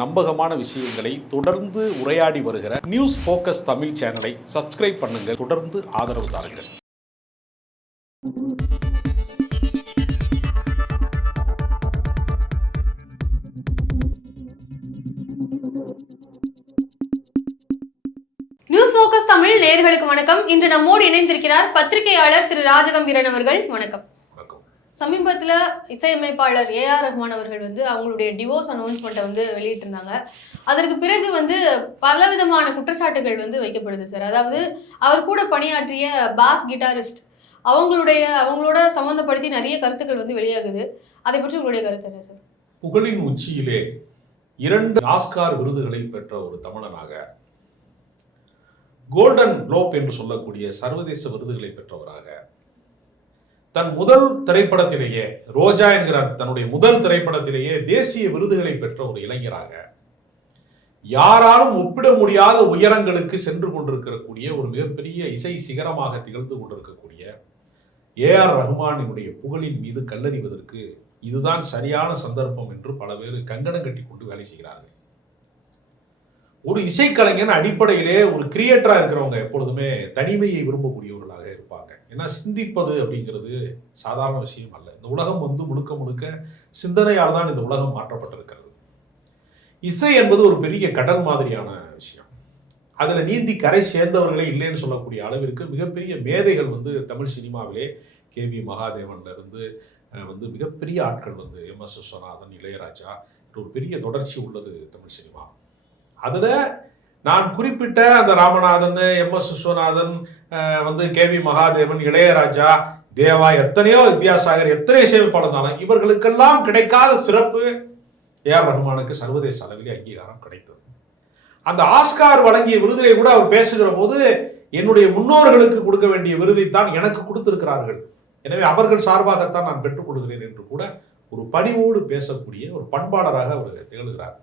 நம்பகமான விஷயங்களை தொடர்ந்து உரையாடி வருகிற நியூஸ் ஃபோக்கஸ் தமிழ் சேனலை சப்ஸ்கிரைப் பண்ணுங்க, தொடர்ந்து ஆதரவு தாருங்கள். நியூஸ் ஃபோக்கஸ் தமிழ் நேயர்களுக்கு வணக்கம். இன்று நம்மோடு இணைந்திருக்கிறார் பத்திரிகையாளர் திரு ராஜகம்பீரன் அவர்கள். வணக்கம். சமீபத்தில் இசையமைப்பாளர் ஏஆர் ரஹ்மான் அவர்கள் அவங்களுடைய டிவோர்ஸ் அனௌன்ஸ்மெண்ட்டை வெளியிட்டிருந்தாங்க. அதற்கு பிறகு பலவிதமான குற்றச்சாட்டுகள் வைக்கப்படுது சார். அதாவது அவர் கூட பணியாற்றிய பாஸ் கிட்டாரிஸ்ட் அவங்களோட சம்மந்தப்படுத்தி நிறைய கருத்துக்கள் வெளியாகுது. அதை பற்றி உங்களுடைய கருத்து என்ன சார்? புகழின் உச்சியிலே 2 ஆஸ்கார் விருதுகளை பெற்ற ஒரு தமிழனாக, கோல்டன் குளோப் என்று சொல்லக்கூடிய சர்வதேச விருதுகளை பெற்றவராக, தன் முதல் திரைப்படத்திலேயே ரோஜா என்கிற தன்னுடைய முதல் திரைப்படத்திலேயே தேசிய விருதுகளை பெற்ற ஒரு இளைஞராக, யாராலும் ஒப்பிட முடியாத உயரங்களுக்கு சென்று கொண்டிருக்கக்கூடிய ஒரு மிகப்பெரிய இசை சிகரமாக திகழ்ந்து கொண்டிருக்கக்கூடிய ஏஆர் ரஹ்மானினுடைய புகழின் மீது கல்லறிவதற்கு இதுதான் சரியான சந்தர்ப்பம் என்று பல பேர் கங்கணம் கட்டி கொண்டு வேலை செய்கிறார்கள். ஒரு இசைக்கலைஞன் அடிப்படையிலே ஒரு கிரியேட்டரா இருக்கிறவங்க எப்பொழுதுமே தனிமையை விரும்பக்கூடியவர்களாக இருப்பாங்க. ஏன்னா சிந்திப்பது அப்படிங்கிறது சாதாரண விஷயம் அல்ல. இந்த உலகம் முழுக்க முழுக்க சிந்தனையால் தான் இந்த உலகம் மாற்றப்பட்டிருக்கிறது. இசை என்பது ஒரு பெரிய கடல் மாதிரியான விஷயம். அதுல நீந்தி கரை சேர்ந்தவர்களே இல்லைன்னு சொல்லக்கூடிய அளவிற்கு மிகப்பெரிய மேதைகள் தமிழ் சினிமாவிலே கேவி மகாதேவன்ல இருந்து மிகப்பெரிய ஆட்கள் எம்.எஸ். விஸ்வநாதன், இளையராஜா, ஒரு பெரிய தொடர்ச்சி உள்ளது தமிழ் சினிமா. அதுல நான் குறிப்பிட்ட அந்த ராமநாதன், எம்.எஸ். விஸ்வநாதன், கேவி மகாதேவன், இளையராஜா, தேவா, எத்தனையோ வித்யாசாகர், எத்தனை இசையமைப்பாளர், இவர்களுக்கெல்லாம் கிடைக்காத சிறப்பு ஏஆர் ரஹ்மானுக்கு சர்வதேச அளவிலே அங்கீகாரம் கிடைத்தது. அந்த ஆஸ்கார் வழங்கிய விருதிலே கூட அவர் பேசுகிற போது, என்னுடைய முன்னோர்களுக்கு கொடுக்க வேண்டிய விருதைத்தான் எனக்கு கொடுத்திருக்கிறார்கள், எனவே அவர்கள் சார்பாகத்தான் நான் பெற்றுக் கொள்கிறேன் என்று கூட ஒரு பணிவோடு பேசக்கூடிய ஒரு பண்பாளராக அவர் திகழ்கிறார்.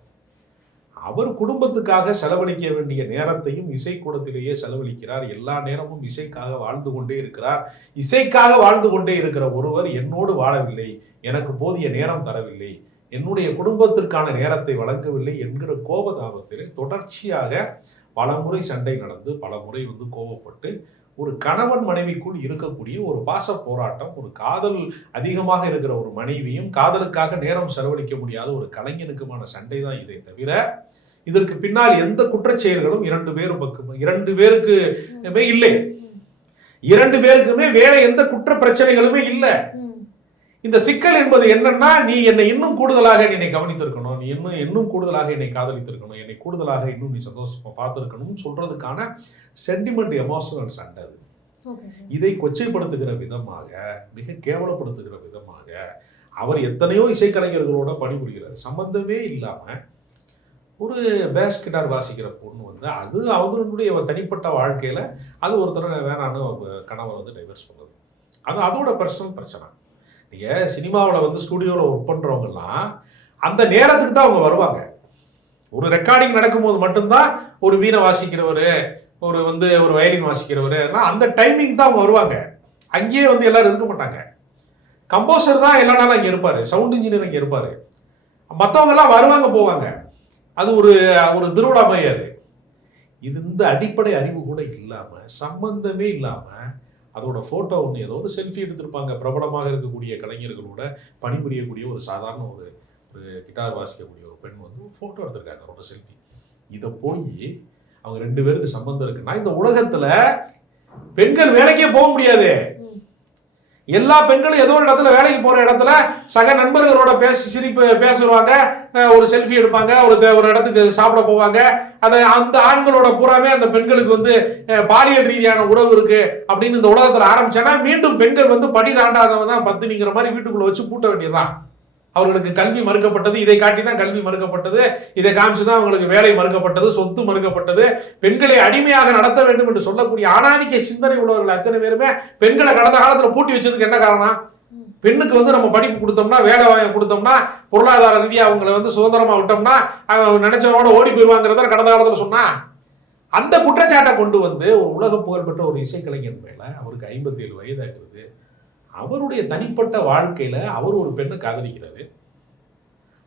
அவர் குடும்பத்துக்காக செலவழிக்க வேண்டிய நேரத்தையும் இசைக்கூடத்திலேயே செலவழிக்கிறார். எல்லா நேரமும் இசைக்காக வாழ்ந்து கொண்டே இருக்கிறார். இசைக்காக வாழ்ந்து கொண்டே இருக்கிற ஒருவர் என்னோடு வாழவில்லை, எனக்கு போதிய நேரம் தரவில்லை, என்னுடைய குடும்பத்திற்கான நேரத்தை வழங்கவில்லை என்கிற கோபதாபத்திலே தொடர்ச்சியாக பலமுறை சண்டை நடந்து, பலமுறை கோபப்பட்டு, ஒரு கணவன் மனைவிக்குள் இருக்கக்கூடிய ஒரு பாச போராட்டம், ஒரு காதல் அதிகமாக இருக்கிற ஒரு மனைவியும் காதலுக்காக நேரம் செலவழிக்க முடியாத ஒரு கலைஞனுக்குமான சண்டை தான். இதை தவிர இதற்கு பின்னால் எந்த குற்றச்செயல்களும் 2 பேருக்குமே இல்லை. 2 பேருக்குமே வேற எந்த குற்ற பிரச்சனைகளுமே இல்லை. இந்த சிக்கல் என்பது என்னன்னா, நீ என்னை இன்னும் கூடுதலாக என்னை கவனித்திருக்கணும், நீ இன்னும் கூடுதலாக என்னை காதலித்திருக்கணும், என்னை கூடுதலாக இன்னும் நீ சந்தோஷமா பார்த்திருக்கணும் சொல்றதுக்கான சென்டிமெண்ட், எமோஷனல் சண்டை. இதை கொச்சைப்படுத்துகிற விதமாக, மிக கேவலப்படுத்துகிற விதமாக அவர் எத்தனையோ இசைக்கலைஞர்களோட பணிபுரிகிறார். சம்பந்தமே இல்லாம ஒரு பேஸ் கிட்டார் வாசிக்கிற பொண்ணு அது அவங்களுடைய தனிப்பட்ட வாழ்க்கையில அது ஒருத்தர் வேணான்னு கணவர் டைவர்ஸ் பண்ணுறது, அதோட பர்சனல் பிரச்சனை. நீங்க சினிமாவில் ஸ்டுடியோவில் ஒர்க் பண்றவங்கலாம் அந்த நேரத்துக்கு தான் அவங்க வருவாங்க. ஒரு ரெக்கார்டிங் நடக்கும்போது மட்டும்தான் ஒரு வீணை வாசிக்கிறவர், ஒரு வயலின் வாசிக்கிறவர், அந்த டைமிங் தான் அவங்க வருவாங்க. அங்கேயே எல்லாரும் இருக்க மாட்டாங்க. கம்போசர் தான் எல்லா நாளும் அங்கே இருப்பாரு, சவுண்ட் இன்ஜினியர் அங்கே இருப்பாரு, மற்றவங்க எல்லாம் வருவாங்க போவாங்க. அது ஒரு திருவிழா மாதிரி. அது இந்த அடிப்படை அறிவு கூட இல்லாம, சம்பந்தமே இல்லாம அதோட போட்டோ ஏதோ ஒரு செல்ஃபி எடுத்திருப்பாங்க. பிரபலமாக இருக்கக்கூடிய கலைஞர்களோட பணிபுரியக்கூடிய ஒரு சாதாரண ஒரு கிட்டார் வாசிக்கக்கூடிய ஒரு பெண் போட்டோ எடுத்திருக்காங்க, ஒரு செல்ஃபி. இதை போய் அவங்க 2 பேருக்கு சம்பந்தம் இருக்குன்னா, இந்த உலகத்துல பெண்கள் வேலைக்கே போக முடியாது. எல்லா பெண்களும் ஏதோ ஒரு இடத்துல வேலைக்கு போற இடத்துல சக நண்பர்களோட பேசுவாங்க, ஒரு செல்ஃபி எடுப்பாங்க, ஒரு இடத்துக்கு சாப்பிட போவாங்க. அந்த ஆண்களோட பூராமே அந்த பெண்களுக்கு பாலியல் ரீதியான உறவு இருக்கு அப்படின்னு இந்த உலகத்துல ஆரம்பிச்சானா, மீண்டும் பெண்கள் படி தாண்டாதவன் தான் பத்தினிங்கிற மாதிரி வீட்டுக்குள்ள வச்சு பூட்ட வேண்டியதுதான். அவர்களுக்கு கல்வி மறுக்கப்பட்டது, இதை காட்டி தான் கல்வி மறுக்கப்பட்டது, இதை காமிச்சுதான் அவங்களுக்கு வேலை மறுக்கப்பட்டது, சொத்து மறுக்கப்பட்டது, பெண்களை அடிமையாக நடத்த வேண்டும் என்று சொல்லக்கூடிய ஆணாதிக்க சிந்தனை உள்ளவர்கள் அத்தனை பேருமே பெண்களை கடந்த காலத்துல பூட்டி வச்சதுக்கு என்ன காரணம்? பெண்ணுக்கு நம்ம படிப்பு கொடுத்தோம்னா, வேலை கொடுத்தோம்னா, பொருளாதார ரீதியா அவங்களை சுதந்திரமா விட்டோம்னா நினைச்சவரோட ஓடி போயிருவாங்கிறத கடந்த காலத்துல சொன்னா, அந்த குற்றச்சாட்டை கொண்டு ஒரு உலக புகழ்பெற்ற ஒரு இசைக்கலைஞர் மேல, அவருக்கு 57 வயது ஆகிறது, அவருடைய தனிப்பட்ட வாழ்க்கையில அவர் ஒரு பெண்ணை காதலிக்கிறாரு.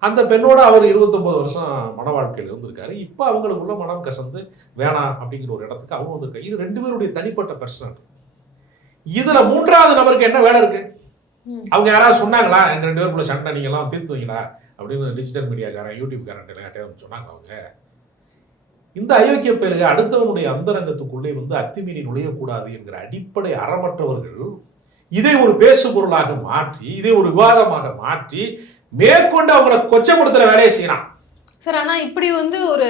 அந்த பெண்ணோட அவர் 29 வருஷம் மன வாழ்க்கையில் இருந்திருக்காரு. இப்போ அவங்களுக்குள்ள மனம் கசந்து வேணாம் அப்படிங்கிற ஒரு இடத்துக்கு அவங்க வந்திருக்காரு. இது 2 பேருடைய தனிப்பட்ட பர்சனல். இதுல 3வது நபருக்கு என்ன வேலை இருக்கு? அவங்க யாராவது சொன்னாங்களா எங்க 2 பேருக்குள்ள சண்டை நீங்க எல்லாம் தீர்த்துவீங்களா அப்படின்னு டிஜிட்டல் மீடியாக்காரன் யூடியூப்காரன் எல்லாம் சொன்னாங்க. அவங்க இந்த அயோக்கிய பேருக அடுத்தவனுடைய அந்தரங்கத்துக்குள்ளே வந்து அத்துமீறி நுழையக்கூடாது என்கிற அடிப்படை அறமற்றவர்கள் இதை ஒரு பேசு பொருளாக மாற்றி, இதை ஒரு விவாதமாக மாற்றி மேற்கொண்டு அவங்களை கொச்சப்படுத்துற வேலையை செய்யறான் சார். ஆனா இப்படி வந்து ஒரு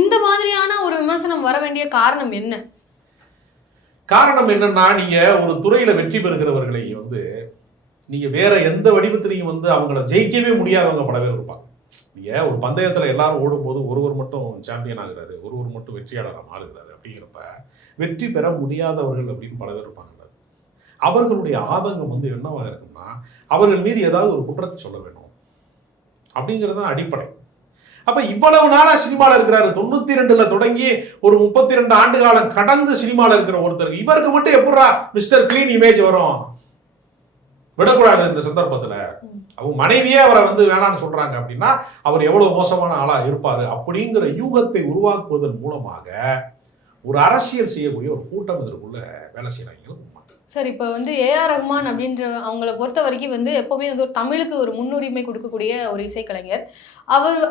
இந்த மாதிரியான ஒரு விமர்சனம் வர வேண்டிய காரணம் என்ன? காரணம் என்னன்னா, நீங்க ஒரு துறையில வெற்றி பெறுகிறவர்களை வந்து நீங்க வேற எந்த வடிவத்திலையும் வந்து அவங்கள ஜெயிக்கவே முடியாதவங்க பல பேர் இருப்பாங்க. நீங்க ஒரு பந்தயத்துல எல்லாரும் ஓடும்போது ஒருவர் மட்டும் சாம்பியன் ஆகுறாரு, ஒருவர் மட்டும் வெற்றியாளராக மாறுகிறாரு. அப்படிங்கிறப்ப வெற்றி பெற முடியாதவர்கள் அப்படின்னு பல பேர் இருப்பாங்க. அவர்களுடைய ஆதங்கம் வந்து என்னவாக இருக்கும்னா, அவர்கள் மீது ஏதாவது ஒரு குற்றத்தை சொல்ல வேண்டும் அப்படிங்கிறது தான் அடிப்படை. அப்ப இவ்வளவு நாளா சினிமாவில் இருக்கிறாரு. 92ல தொடங்கி ஒரு 32 ஆண்டு காலம் கடந்து சினிமாவில் இருக்கிற ஒருத்தருக்கு இவருக்கு மட்டும் எப்படா மிஸ்டர் கிளீன் இமேஜ் வரும்? விடக்கூடாது. இந்த சந்தர்ப்பத்துல அவங்க மனைவியே அவரை வந்து வேணான்னு சொல்றாங்க அப்படின்னா அவர் எவ்வளவு மோசமான ஆளா இருப்பாரு அப்படிங்கிற யூகத்தை உருவாக்குவதன் மூலமாக ஒரு அரசியல் செய்யக்கூடிய ஒரு கூட்டம் இதற்குள்ள வேலை செய்யறாங்க. சார், இப்போ வந்து ஏஆர் ரஹ்மான் அப்படின்ற அவங்கள பொறுத்த வரைக்கும் வந்து எப்போவுமே வந்து ஒரு தமிழுக்கு ஒரு முன்னுரிமை கொடுக்கக்கூடிய ஒரு இசைக்கலைஞர்.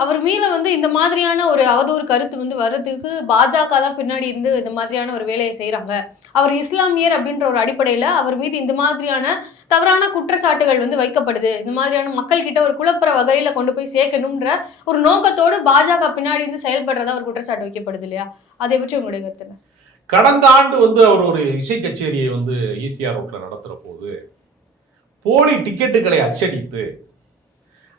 அவர் மீது வந்து இந்த மாதிரியான ஒரு அவதூறு கருத்து வந்து வர்றதுக்கு பாஜக தான் பின்னாடி இருந்து இந்த மாதிரியான ஒரு வேலையை செய்கிறாங்க. அவர் இஸ்லாமியர் அப்படின்ற ஒரு அடிப்படையில் அவர் மீது இந்த மாதிரியான தவறான குற்றச்சாட்டுகள் வந்து வைக்கப்படுது. இந்த மாதிரியான மக்கள்கிட்ட ஒரு குழப்பற வகையில் கொண்டு போய் சேர்க்கணுன்ற ஒரு நோக்கத்தோடு பாஜக பின்னாடி இருந்து செயல்படுறதா ஒரு குற்றச்சாட்டு வைக்கப்படுது இல்லையா? அதை பற்றி உங்களுடைய கருத்து? கடந்த ஆண்டு வந்து அவர் ஒரு இசை கச்சேரியை வந்து ஈசிஆர் ரோட்ல நடத்துற போது போலி டிக்கெட்டுகளை அச்சடித்து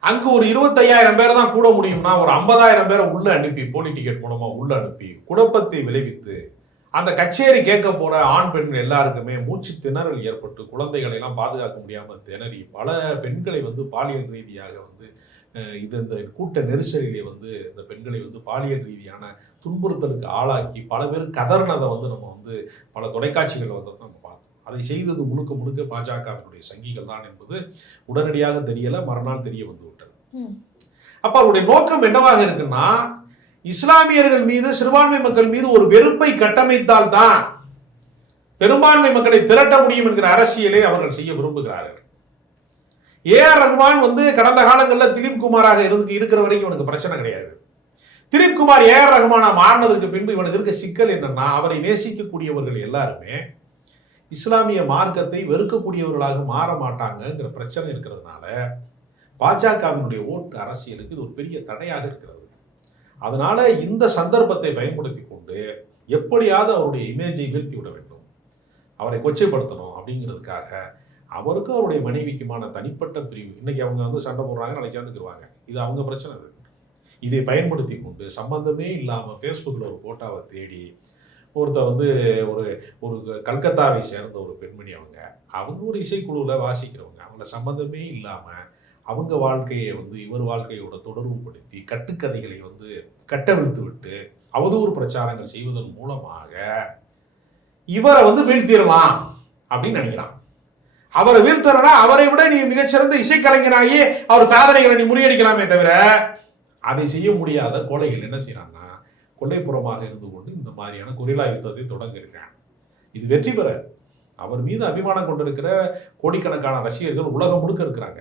அங்கு ஒரு 25,000 பேர் தான் கூட முடியும்னா ஒரு 50,000 பேரை உள்ள அனுப்பி போலி டிக்கெட் மூலமா உள்ள அனுப்பி குழப்பத்தை விளைவித்து அந்த கச்சேரி கேட்க போற ஆண் பெண்கள் எல்லாருக்குமே மூச்சு திணறல் ஏற்பட்டு குழந்தைகளை எல்லாம் பாதுகாக்க முடியாம திணறி பல பெண்களை வந்து பாலியல் ரீதியாக வந்து இந்த கூட்ட நெரிசலிலே வந்து இந்த பெண்களை வந்து பாலியல் ரீதியான துன்புறுத்தலுக்கு ஆளாக்கி பல பேர் கதறினதை வந்து நம்ம வந்து பல தொலைக்காட்சிகள் வந்து நம்ம பார்த்தோம். அதை செய்தது முழுக்க முழுக்க பாஜகவினுடைய சங்கிகள் தான் என்பது உடனடியாக தெரியல, மறுநாள் தெரிய வந்து விட்டது. அப்ப அவருடைய நோக்கம் என்னவாக இருக்குன்னா, இஸ்லாமியர்கள் மீது சிறுபான்மை மக்கள் மீது ஒரு வெறுப்பை கட்டமைத்தால் தான் பெரும்பான்மை மக்களை திரட்ட முடியும் என்கிற அரசியலை அவர்கள் செய்ய விரும்புகிறார்கள். ஏஆர் ரஹ்மான் வந்து கடந்த காலங்களில் திலீப் குமாராக இருக்கிற வரைக்கும் இவனுக்கு பிரச்சனை கிடையாது. திலீப் குமார் ஏஆர் ரஹ்மானா மாறினதற்கு பின்பு இவனுக்கு இருக்க சிக்கல் என்னன்னா, அவரை நேசிக்கக்கூடியவர்கள் எல்லாருமே இஸ்லாமிய மார்க்கத்தை வெறுக்கக்கூடியவர்களாக மாற மாட்டாங்கிற பிரச்சனை இருக்கிறதுனால பாஜகவினுடைய ஓட்டு அரசியலுக்கு இது ஒரு பெரிய தடையாக இருக்கிறது. அதனால இந்த சந்தர்ப்பத்தை பயன்படுத்தி கொண்டு எப்படியாவது அவருடைய இமேஜை வீழ்த்தி விட வேண்டும், அவரை கொச்சைப்படுத்தணும் அப்படிங்கிறதுக்காக அவருக்கும் அவருடைய மனைவிக்குமான தனிப்பட்ட பிரிவு. இன்னைக்கு அவங்க வந்து சண்டை போடுறாங்க, நாளைக்கு சேர்ந்துக்குருவாங்க, இது அவங்க பிரச்சனை. அது இதை பயன்படுத்தி கொண்டு சம்பந்தமே இல்லாமல் ஃபேஸ்புக்கில் ஒரு போட்டோவை தேடி ஒருத்தர் வந்து ஒரு ஒரு கல்கத்தாவை சேர்ந்த ஒரு பெண்மணி, அவங்க ஒரு இசைக்குழுவில் வாசிக்கிறவங்க, அவங்கள சம்பந்தமே இல்லாமல் அவங்க வாழ்க்கையை வந்து இவர் வாழ்க்கையோட தொடர்பு படுத்தி கட்டுக்கதைகளை வந்து கட்டவிழ்த்து விட்டு அவதூறு பிரச்சாரங்கள் செய்வதன் மூலமாக இவரை வந்து வீழ்த்திடலாம் அப்படின்னு நினைக்கிறான். அவரை வீழ்த்தனா அவரை விட நீ மிகச்சிறந்த இசைக்கலைஞராகி அவர் சாதனைகளை நீ முறியடிக்கலாமே தவிர அதை செய்ய முடியாத கொலைகள் என்ன செய்யறாங்கன்னா கொல்லைப்புறமாக இருந்து கொண்டு இந்த மாதிரியான கொரில்லா யுத்தத்தை தொடங்கியிருக்காங்க. இது வெற்றி பெற அவர் மீது அபிமானம் கொண்டிருக்கிற கோடிக்கணக்கான ரசிகர்கள் உலகம் முழுக்க இருக்கிறாங்க.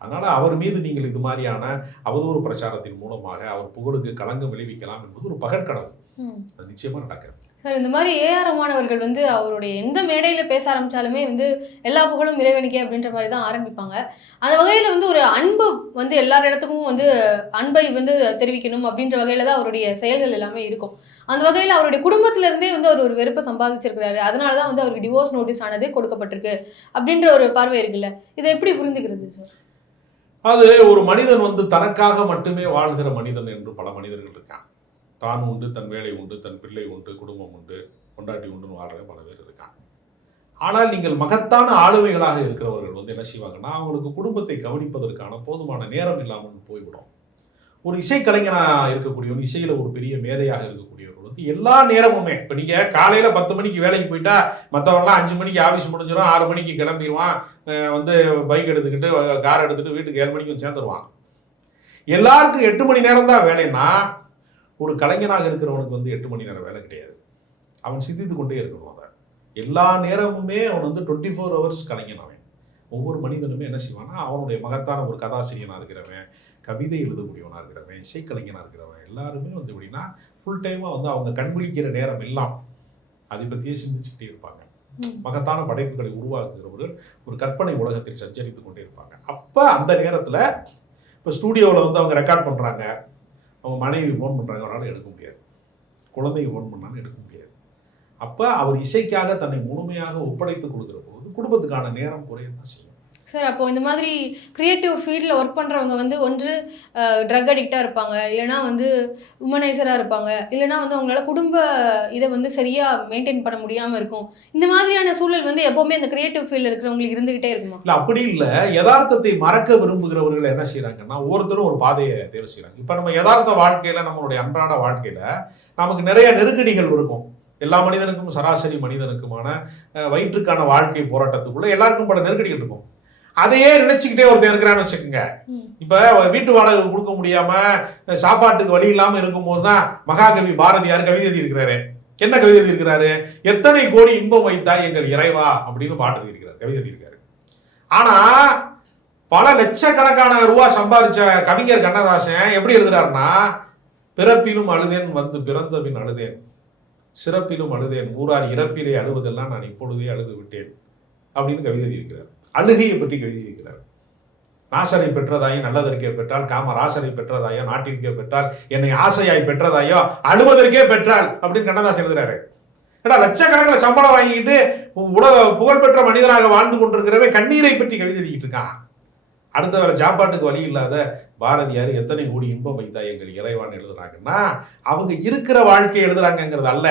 அதனால அவர் மீது நீங்கள் இது மாதிரியான அவதூறு பிரச்சாரத்தின் மூலமாக அவர் புகழுக்கு களங்கம் விளைவிக்கலாம் என்பது ஒரு பகற்கனவு. அது நிச்சயமா நடக்கிறது. சார், இந்த மாதிரி ஏஆர் ரஹ்மான் அவர்கள் வந்து அவருடைய எந்த மேடையில பேச ஆரம்பிச்சாலுமே வந்து எல்லா புகழும் இறைவனுக்கே அப்படின்ற மாதிரி தான் ஆரம்பிப்பாங்க. அந்த வகையில வந்து ஒரு அன்பு வந்து எல்லார் இடத்துக்கும் வந்து அன்பை வந்து தெரிவிக்கணும் அப்படின்ற வகையில தான் அவருடைய செயல்கள் எல்லாமே இருக்கும். அந்த வகையில் அவருடைய குடும்பத்தில இருந்தே வந்து அவர் ஒரு வெறுப்பை சம்பாதிச்சிருக்கிறாரு. அதனாலதான் வந்து அவருக்கு டிவோர்ஸ் நோட்டீஸ் ஆனது கொடுக்கப்பட்டிருக்கு அப்படின்ற ஒரு பார்வை இருக்குல்ல, இதை எப்படி புரிந்துக்கிறது சார்? அது ஒரு மனிதன் வந்து தனக்காக மட்டுமே வாழ்கிற மனிதன் என்று பல மனிதர்கள் இருக்கான். தான் உண்டு, தன் வேலை உண்டு, தன் பிள்ளை உண்டு, குடும்பம் உண்டு, கொண்டாட்டி உண்டுன்னு வாழ்ற பல பேர் இருக்காங்க. ஆனால் நீங்கள் மகத்தான ஆளுமைகளாக இருக்கிறவர்கள் வந்து என்ன செய்வாங்கன்னா, அவங்களுக்கு குடும்பத்தை கவனிப்பதற்கான போதுமான நேரம் இல்லாமல் போய்விடும். ஒரு இசைக்கலைஞனா இருக்கக்கூடியவங்க, இசையில ஒரு பெரிய மேதையாக இருக்கக்கூடியவர்கள் வந்து எல்லா நேரமுமே, இப்போ நீங்க காலையில 10 மணிக்கு வேலைக்கு போயிட்டா மற்றவங்களாம் 5 மணிக்கு ஆஃபீஸ் முடிஞ்சிடும், 6 மணிக்கு கிளம்பிடுவான், வந்து பைக் எடுத்துக்கிட்டு கார் எடுத்துட்டு வீட்டுக்கு 7 மணிக்கு வந்து சேர்ந்துருவான். எல்லாருக்கும் 8 மணி நேரம் தான் வேலைன்னா ஒரு கலைஞனாக இருக்கிறவனுக்கு வந்து 8 மணி நேரம் வேலை கிடையாது. அவன் சிந்தித்து கொண்டே இருக்கணும். அதை எல்லா நேரமுமே அவன் வந்து 24 hours கலைஞன். அவன் ஒவ்வொரு மனிதனுமே என்ன செய்வான்னா அவனுடைய மகத்தான ஒரு கதாசிரியனாக இருக்கிறவன், கவிதை எழுதக்கூடியவனாக இருக்கிறவன், இசைக்கலைஞனாக இருக்கிறவன் எல்லாருமே வந்து எப்படின்னா ஃபுல் டைமாக வந்து அவங்க கண்விழிக்கிற நேரம் எல்லாம் அதை பற்றியே சிந்திச்சுக்கிட்டே இருப்பாங்க. மகத்தான படைப்புகளை உருவாக்குகிறவர்கள் ஒரு கற்பனை உலகத்தில் சஞ்சரித்து கொண்டே இருப்பாங்க. அப்போ அந்த நேரத்தில் இப்போ ஸ்டூடியோவில் வந்து அவங்க ரெக்கார்ட் பண்ணுறாங்க, அவங்க மனைவி ஃபோன் பண்ணுறாங்க, அவரால் எடுக்க முடியாது. குழந்தைங்க ஃபோன் பண்ணாலும் எடுக்க முடியாது. அப்போ அவர் இசைக்காக தன்னை முழுமையாக ஒப்படைத்து கொடுக்குற போது குடும்பத்துக்கான நேரம் குறைய தான் செய்யும். சார், அப்போ இந்த மாதிரி கிரியேட்டிவ் ஃபீல்டில் ஒர்க் பண்ணுறவங்க வந்து ஒன்று ட்ரக் அடிக்டாக இருப்பாங்க, இல்லைனா வந்து உமனைசராக இருப்பாங்க, இல்லைனா வந்து அவங்களால குடும்ப இதை வந்து சரியாக மெயின்டைன் பண்ண முடியாமல் இருக்கும். இந்த மாதிரியான சூழல் வந்து எப்போவுமே இந்த கிரியேட்டிவ் ஃபீல்டில் இருக்கிறவங்களுக்கு இருந்துகிட்டே இருக்குமா? இல்லை, அப்படி இல்லை. யதார்த்தத்தை மறக்க விரும்புகிறவர்கள் என்ன செய்கிறாங்கன்னா ஒவ்வொருத்தரும் ஒரு பாதையை தேர்வு செய்கிறாங்க. இப்போ நம்ம யதார்த்த வாழ்க்கையில், நம்மளுடைய அன்றாட வாழ்க்கையில் நமக்கு நிறைய நெருக்கடிகள் இருக்கும். எல்லா மனிதனுக்கும், சராசரி மனிதனுக்குமான வயிற்றுக்கான வாழ்க்கை போராட்டத்துக்குள்ள எல்லாருக்கும் பல நெருக்கடிகள் இருக்கும். அதையே நினைச்சுக்கிட்டே ஒருத்தர் இருக்கிறான்னு வச்சுக்கோங்க. இப்ப வீட்டு வாடகை கொடுக்க முடியாம சாப்பாட்டுக்கு வழி இல்லாம இருக்கும்போது தான் மகாகவி பாரதியார் கவிதை எழுதியிருக்கிறாரு. என்ன கவிதை எழுதியிருக்கிறாரு? எத்தனை கோடி இன்பம் வைத்தாய் எங்கள் இறைவா அப்படின்னு பாட்டு எழுதியிருக்கிறார், கவிதை எழுதியிருக்காரு. ஆனா பல லட்சக்கணக்கான ரூபாய் சம்பாதிச்ச கவிஞர் கண்ணதாசன் எப்படி எழுதுறாருன்னா, பிறப்பிலும் அழுதேன் வந்து பிறந்த பின் அழுதேன், சிறப்பிலும் அழுதேன், ஊரார் இறப்பிலே அழுவதெல்லாம் நான் இப்பொழுதே அழுது விட்டேன் அப்படின்னு கவிதை எழுதியிருக்கிறார். அழுகையை பற்றி கவிதை எழுதியிருக்கிறார். நாசரை பெற்றதாயோ நல்லதற்கே பெற்றால், காம ராசரை பெற்றதாயோ நாட்டிற்கே பெற்றால், என்னை ஆசையாய் பெற்றதாயோ அழுவதற்கே பெற்றால் அப்படின்னு கண்ணதாசன் எழுதுறாரு. ஏன்னா லட்சக்கணக்கில் சம்பளம் வாங்கிக்கிட்டு உலக புகழ்பெற்ற மனிதனாக வாழ்ந்து கொண்டிருக்கிறவே கண்ணீரை பற்றி கவிதை எழுதிக்கிட்டு இருக்கான். அடுத்த வேற சாப்பாட்டுக்கு வழி இல்லாத பாரதியார் எத்தனை கோடி இன்பம் வைத்தாய் எங்கள் இறைவான்னு எழுதுறாங்கன்னா அவங்க இருக்கிற வாழ்க்கையை எழுதுறாங்கிறது அல்ல,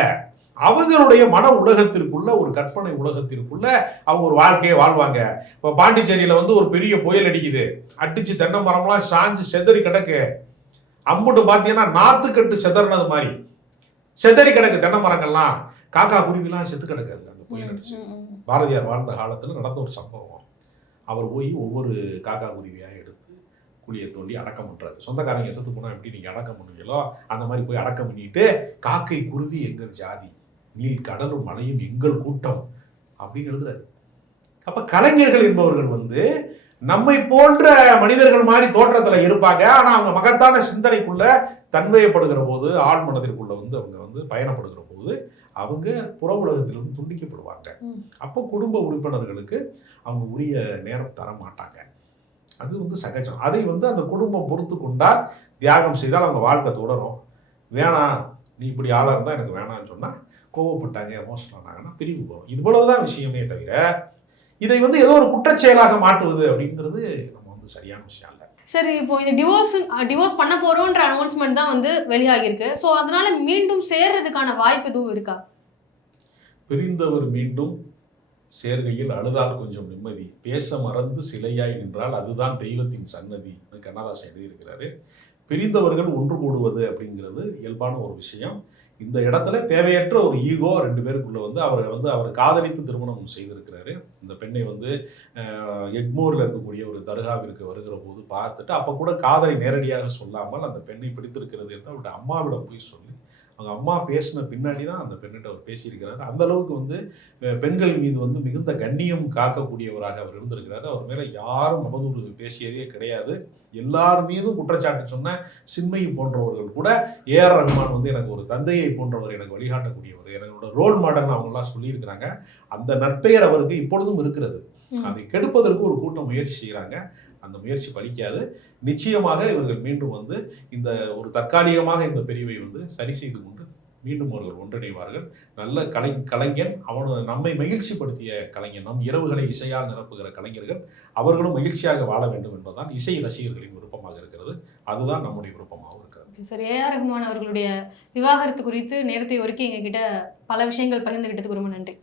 அவங்களுடைய மன உலகத்திற்குள்ள, ஒரு கற்பனை உலகத்திற்குள்ள அவங்க ஒரு வாழ்க்கையை வாழ்வாங்க. இப்போ பாண்டிச்சேரியில வந்து ஒரு பெரிய புயல் அடிக்குது, அடிச்சு தென்னை மரம்லாம் சாஞ்சு செதறி கிடக்கு. அம்புட்டு பார்த்தீங்கன்னா நாத்துக்கட்டு செதறினது மாதிரி செதறி கிடக்கு தென்னை மரங்கள்லாம், காக்கா குருவிலாம் செத்து கிடக்காது. அந்த புயல் அடிச்சு பாரதியார் வாழ்ந்த காலத்தில் நடந்த ஒரு சம்பவம். அவர் போய் ஒவ்வொரு காக்கா குருவியாக எடுத்து குழியை தோண்டி அடக்கம் பண்றாரு. சொந்தக்காரங்க செத்து போனா எப்படி நீங்க அடக்கம் பண்ணுவீங்களோ அந்த மாதிரி போய் அடக்கம் பண்ணிட்டு, காக்கை குருவி எங்கள் ஜாதி, நீல் கடலும் மலையும் எங்கள் கூட்டம் அப்படின்னு எழுதுறாரு. அப்ப கலைஞர்கள் என்பவர்கள் வந்து நம்மை போன்ற மனிதர்கள் மாதிரி தோற்றத்துல இருப்பாங்க. ஆனா அவங்க மகத்தான சிந்தனைக்குள்ள தன்மையப்படுகிற போது, ஆழ் மனதிற்குள்ள வந்து அவங்க வந்து பயணப்படுகிற போது அவங்க புற உலகத்திலிருந்து துண்டிக்கப்படுவாங்க. அப்போ குடும்ப உறுப்பினர்களுக்கு அவங்க உரிய நேரம் தர மாட்டாங்க. அது வந்து சகஜம். அதை வந்து அந்த குடும்பம் பொறுத்து கொண்டால், தியாகம் செய்தால் அவங்க வாழ்க்கை தொடரும். வேணாம் நீ இப்படி ஆளாக இருந்தால் எனக்கு வேணான்னு சொன்னால், கோவப்பட்டாங்க, எமோஷனல் ஆனாங்கன்னா பிரிவு போகும். இவ்வளவுதான் விஷயமே தவிர இதை வந்து ஏதோ ஒரு குற்றச்செயலாக மாற்றுவது அப்படிங்கிறது நம்ம வந்து சரியான விஷயம் இல்லை. சரி, இப்போ இந்த டிவோர்ஸ் பண்ண போறோன்ற அனௌன்ஸ்மெண்ட் தான் வந்து வெளியாகிருக்கு. ஸோ அதனால மீண்டும் சேர்றதுக்கான வாய்ப்பு எதுவும் இருக்கா? பிரிந்தவர் மீண்டும் சேர்கையில் அழுதால் கொஞ்சம் நிம்மதி, பேச மறந்து சிலையாய் நின்றால் அதுதான் தெய்வத்தின் சன்னதி கண்ணதாசன் எழுதியிருக்கிறாரு. பிரிந்தவர்கள் ஒன்று கூடுவது அப்படிங்கிறது இயல்பான ஒரு விஷயம். இந்த இடத்துல தேவையற்ற ஒரு ஈகோ ரெண்டு பேருக்குள்ள வந்து அவர் காதலித்து திருமணம் செய்திருக்கிறாரு. இந்த பெண்ணை வந்து எக்மோரில் இருக்கக்கூடிய ஒரு தர்காவிற்கு வருகிற போது பார்த்துட்டு, அப்போ கூட காதலை நேரடியாக சொல்லாமல் அந்த பெண்ணை பிடித்திருக்கிறது என்று அவருடைய அம்மாவிடம் போய் சொல்லி, அவங்க அம்மா பேசின பின்னாடி தான் அந்த பெண்ணிட்ட அவர் பேசியிருக்கிறாரு. அந்த அளவுக்கு வந்து பெண்கள் மீது வந்து மிகுந்த கண்ணியம் காக்கக்கூடியவராக அவர் இருந்திருக்கிறாரு. அவர் மேலே யாரும் அவதூறு பேசியதே கிடையாது. எல்லார் மீதும் குற்றச்சாட்டு சொன்ன சின்மயி போன்றவர்கள் கூட ஏஆர் ரஹ்மான் வந்து எனக்கு ஒரு தந்தையை போன்றவர், எனக்கு வழிகாட்டக்கூடியவர், என்னோட ரோல் மாடல் அவங்களாம் சொல்லியிருக்கிறாங்க. அந்த நற்பெயர் அவருக்கு இப்பொழுதும் இருக்கிறது. அதை கெடுப்பதற்கு ஒரு கூட்டம் முயற்சி செய்கிறாங்க. அந்த முயற்சி பலிக்காது. நிச்சயமாக இவர்கள் மீண்டும் வந்து இந்த ஒரு தற்காலிகமாக இந்த பிரிவை வந்து சரி செய்து கொண்டு மீண்டும் அவர்கள் ஒன்றிணைவார்கள். நல்ல கலைஞன், நம்மை மகிழ்ச்சிப்படுத்திய கலைஞன், நம் இரவுகளை இசையால் நிரப்புகிற கலைஞர்கள், அவர்களும் மகிழ்ச்சியாக வாழ வேண்டும் என்பதுதான் இசை ரசிகர்களின் விருப்பமாக இருக்கிறது. அதுதான் நம்முடைய விருப்பமாகவும் இருக்கிறது. சார், ஏஆர் ரஹ்மான் அவர்களுடைய விவாகரத்து குறித்து நேரத்தை ஒதுக்கி எங்ககிட்ட பல விஷயங்கள் பகிர்ந்துகிட்டதுக்கு ரொம்ப நன்றி.